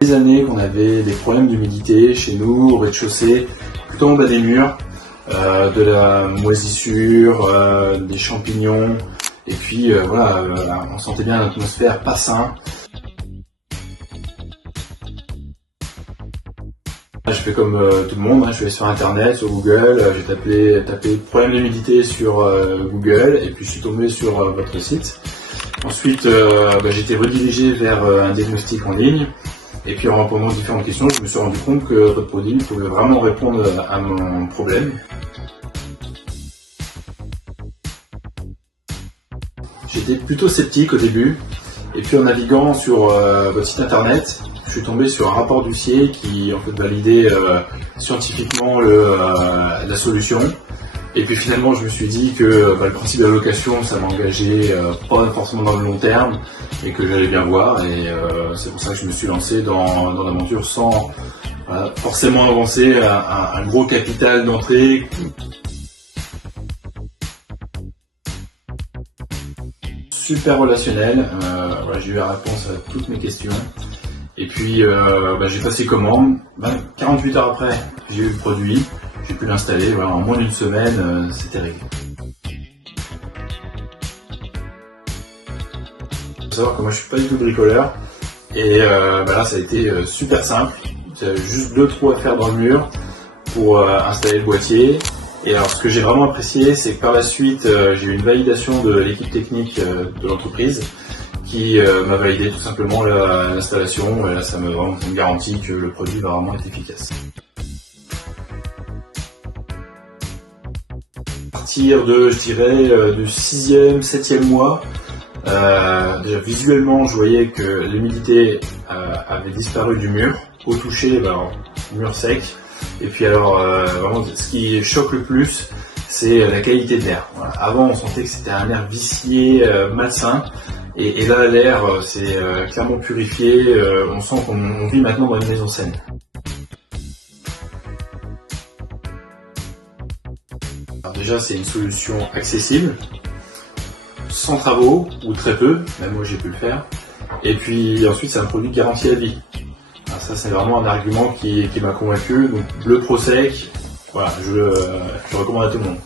Des années qu'on avait des problèmes d'humidité chez nous, au rez-de-chaussée, plutôt en bas des murs, de la moisissure, des champignons, et puis voilà, on sentait bien l'atmosphère pas sain. Je fais comme tout le monde, je vais sur internet, sur Google, j'ai tapé problème d'humidité sur Google, et puis je suis tombé sur votre site. Ensuite, j'ai été redirigé vers un diagnostic en ligne. Et puis en répondant aux différentes questions, je me suis rendu compte que votre produit pouvait vraiment répondre à mon problème. J'étais plutôt sceptique au début, et puis en naviguant sur votre site internet, je suis tombé sur un rapport d'huissier qui en fait validait scientifiquement la solution. Et puis finalement, je me suis dit que le principe de la location, ça m'engageait pas forcément dans le long terme et que j'allais bien voir. Et c'est pour ça que je me suis lancé dans l'aventure sans forcément avancer un gros capital d'entrée. Super relationnel, j'ai eu la réponse à toutes mes questions. Et puis j'ai passé commande. 48 heures après, j'ai eu le produit. J'ai pu l'installer, en moins d'une semaine, c'était réglé. Il faut savoir que moi je suis pas du tout bricoleur et là ça a été super simple. J'avais juste 2 trous à faire dans le mur pour installer le boîtier. Et alors ce que j'ai vraiment apprécié, c'est que par la suite j'ai eu une validation de l'équipe technique de l'entreprise qui m'a validé tout simplement l'installation. Et là ça me garantit que le produit va vraiment être efficace. À partir de, je dirais, du 6e, 7e mois, déjà visuellement, je voyais que l'humidité avait disparu du mur. Au toucher, mur sec. Et puis alors, vraiment, ce qui choque le plus, c'est la qualité de l'air. Voilà. Avant, on sentait que c'était un air vicié, malsain. Et là, l'air, c'est clairement purifié. On sent qu'on vit maintenant dans une maison saine. Alors déjà, c'est une solution accessible, sans travaux ou très peu, même moi j'ai pu le faire. Et puis ensuite, c'est un produit garanti à vie. Alors ça, c'est vraiment un argument qui m'a convaincu. Donc le Pro Sec, voilà, je le recommande à tout le monde.